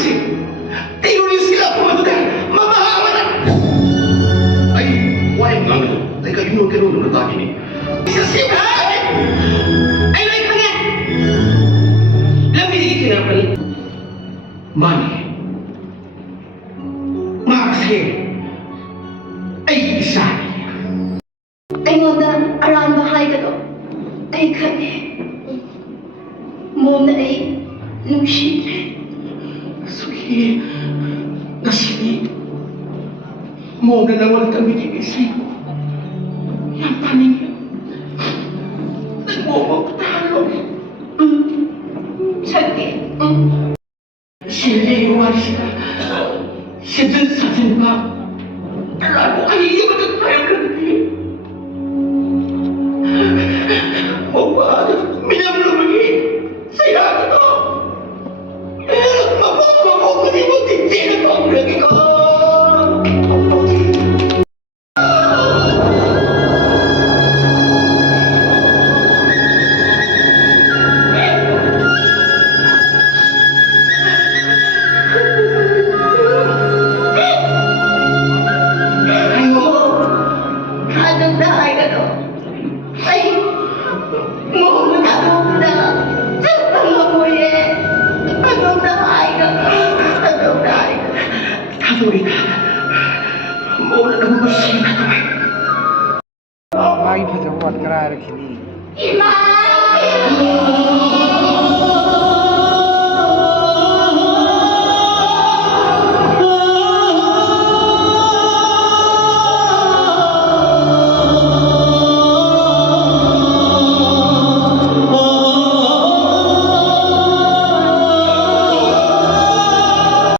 kasi. Tinulis sila pumunta. Mamahawa na. Ay, why lang? Ay, kayo nung kinunod na tayo ni. Isa siya. Ay, wait pa nga! Lamig ka na pala. Mani. Makasih. Ay, isa. Ay, ngoda, around bahay ka to. Ay, kani. Mo na ay nushit. Suki. Nasili. Mo na naman kami ginisip. Yang paning. Nagmumagtalo. Sakit. Sila iwan siya. Siya dun sa simpa. Lalo kayo yung tayo ganti. Mawag. Minamlumagi. Saya ka to. Mapapapapag ko mo titin ang pamulagi ko. Anong bahay ka to? Ay, mo na mo na. Tama mo eh. Anong bahay ka to? Anong bahay ka to? Kamuwi. Mula na mo siya na to. Ay, พระเจ้าวัดกระไรที่นี่ Ima!